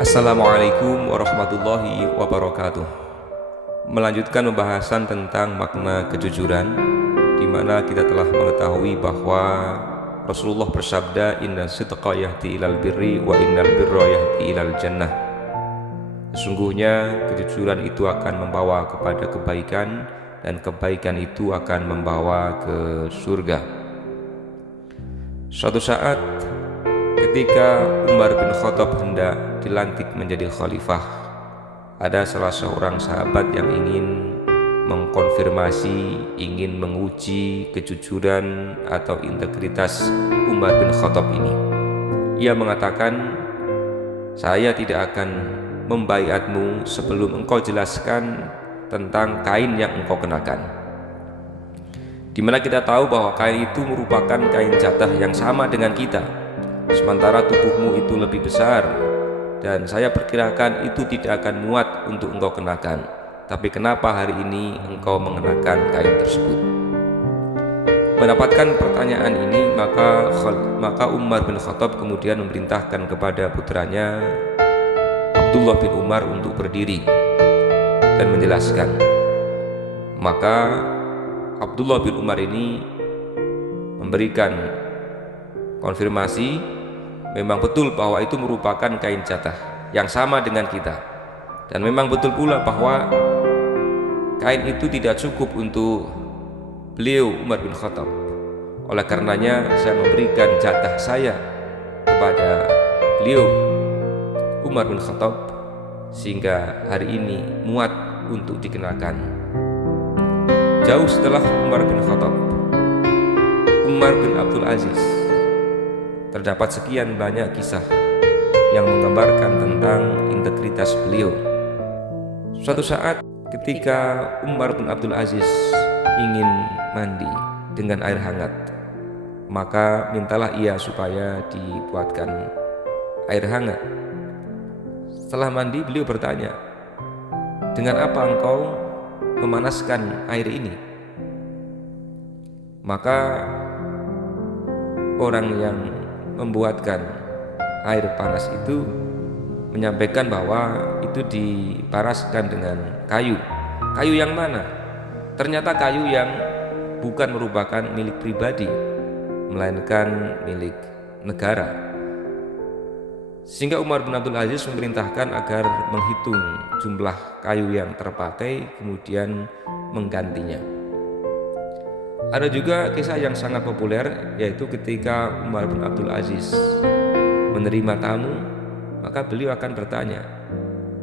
Assalamualaikum warahmatullahi wabarakatuh. Melanjutkan pembahasan tentang makna kejujuran, di mana kita telah mengetahui bahwa Rasulullah bersabda, "Inna sidqa yahdi ilal birri wa innal birra yahdi ilal jannah." Sesungguhnya kejujuran itu akan membawa kepada kebaikan, dan kebaikan itu akan membawa ke surga. Suatu saat ketika Umar bin Khattab hendak dilantik menjadi khalifah, ada salah seorang sahabat yang ingin mengkonfirmasi, ingin menguji kejujuran atau integritas Umar bin Khattab ini. Ia mengatakan, "Saya tidak akan membaiatmu sebelum engkau jelaskan tentang kain yang engkau kenakan." Dimana kita tahu bahwa kain itu merupakan kain jatah yang sama dengan kita, sementara tubuhmu itu lebih besar, dan saya perkirakan itu tidak akan muat untuk engkau kenakan. Tapi kenapa hari ini engkau mengenakan kain tersebut? Mendapatkan pertanyaan ini, maka Umar bin Khattab kemudian memerintahkan kepada putranya Abdullah bin Umar untuk berdiri dan menjelaskan. Maka Abdullah bin Umar ini memberikan konfirmasi, memang betul bahwa itu merupakan kain jatah yang sama dengan kita, dan memang betul pula bahwa kain itu tidak cukup untuk beliau Umar bin Khattab. Oleh karenanya saya memberikan jatah saya kepada beliau Umar bin Khattab, sehingga hari ini muat untuk dikenakan. Jauh setelah Umar bin Khattab, Umar bin Abdul Aziz, terdapat sekian banyak kisah yang menggambarkan tentang integritas beliau. Suatu saat ketika Umar bin Abdul Aziz ingin mandi dengan air hangat, maka mintalah ia supaya dibuatkan air hangat. Setelah mandi, beliau bertanya, "Dengan apa engkau memanaskan air ini?" Maka orang yang membuatkan air panas itu menyampaikan bahwa itu dipanaskan dengan kayu. Kayu yang mana? Ternyata kayu yang bukan merupakan milik pribadi, melainkan milik negara. Sehingga Umar bin Abdul Aziz memerintahkan agar menghitung jumlah kayu yang terpakai, kemudian menggantinya. Ada juga kisah yang sangat populer, yaitu ketika Umar bin Abdul Aziz menerima tamu, maka beliau akan bertanya,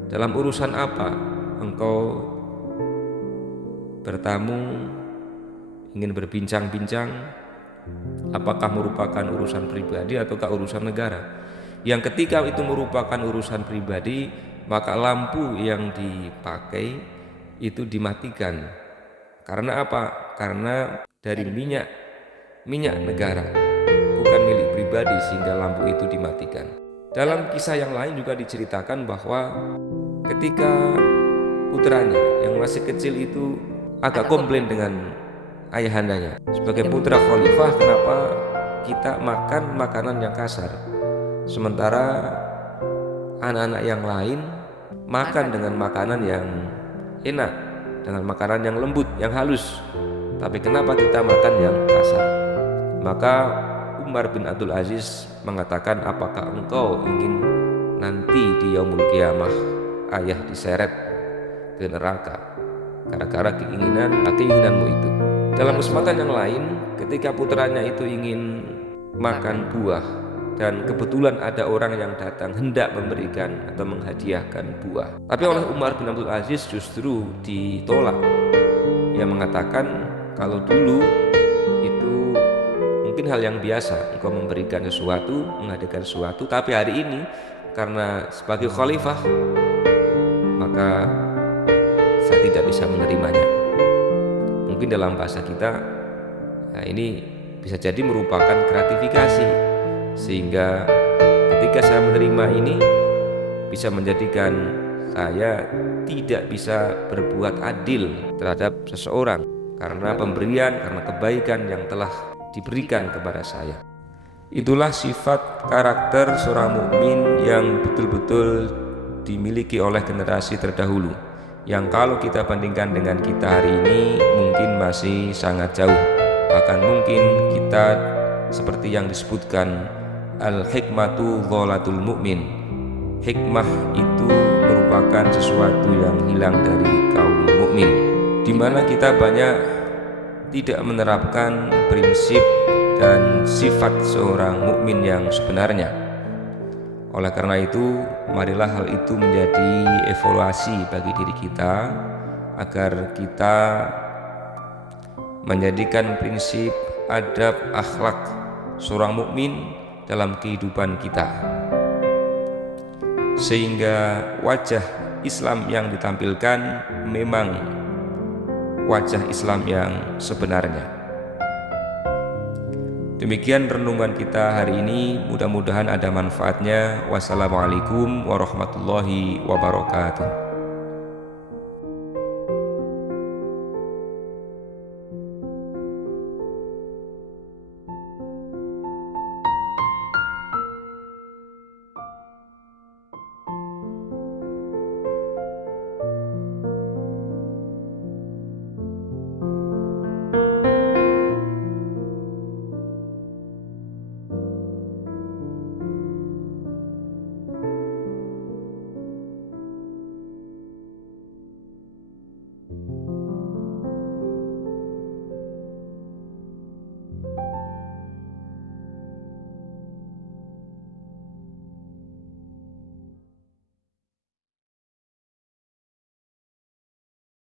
"Dalam urusan apa engkau bertamu, ingin berbincang-bincang? Apakah merupakan urusan pribadi ataukah urusan negara?" Yang ketika itu merupakan urusan pribadi, maka lampu yang dipakai itu dimatikan. Karena apa? Karena dari minyak negara, bukan milik pribadi, sehingga lampu itu dimatikan. Dalam kisah yang lain juga diceritakan bahwa ketika putranya yang masih kecil itu agak komplain dengan ayahandanya, sebagai putra khalifah, kenapa kita makan makanan yang kasar, sementara anak-anak yang lain makan dengan makanan yang enak, dengan makanan yang lembut, yang halus, tapi kenapa kita makan yang kasar? Maka Umar bin Abdul Aziz mengatakan, "Apakah engkau ingin nanti di yaumul qiyamah ayah diseret ke neraka gara-gara keinginanmu itu?" Dalam kesempatan yang lain, ketika putranya itu ingin makan buah, dan kebetulan ada orang yang datang hendak memberikan atau menghadiahkan buah, tapi oleh Umar bin Abdul Aziz justru ditolak. Ia mengatakan, "Kalau dulu itu mungkin hal yang biasa engkau memberikan sesuatu, menghadirkan sesuatu, tapi hari ini karena sebagai khalifah, maka saya tidak bisa menerimanya." Mungkin dalam bahasa kita, ini bisa jadi merupakan gratifikasi, sehingga ketika saya menerima ini bisa menjadikan saya tidak bisa berbuat adil terhadap seseorang karena pemberian, karena kebaikan yang telah diberikan kepada saya. Itulah sifat karakter seorang mukmin yang betul-betul dimiliki oleh generasi terdahulu, yang kalau kita bandingkan dengan kita hari ini mungkin masih sangat jauh. Bahkan mungkin kita seperti yang disebutkan, al-hikmatu dholatul mu'min, hikmah itu merupakan sesuatu yang hilang dari kaum mukmin, di mana kita banyak tidak menerapkan prinsip dan sifat seorang mukmin yang sebenarnya. Oleh karena itu, marilah hal itu menjadi evaluasi bagi diri kita, agar kita menjadikan prinsip adab akhlak seorang mukmin dalam kehidupan kita, sehingga wajah Islam yang ditampilkan memang wajah Islam yang sebenarnya. Demikian renungan kita hari ini, mudah-mudahan ada manfaatnya. Wassalamualaikum warahmatullahi wabarakatuh.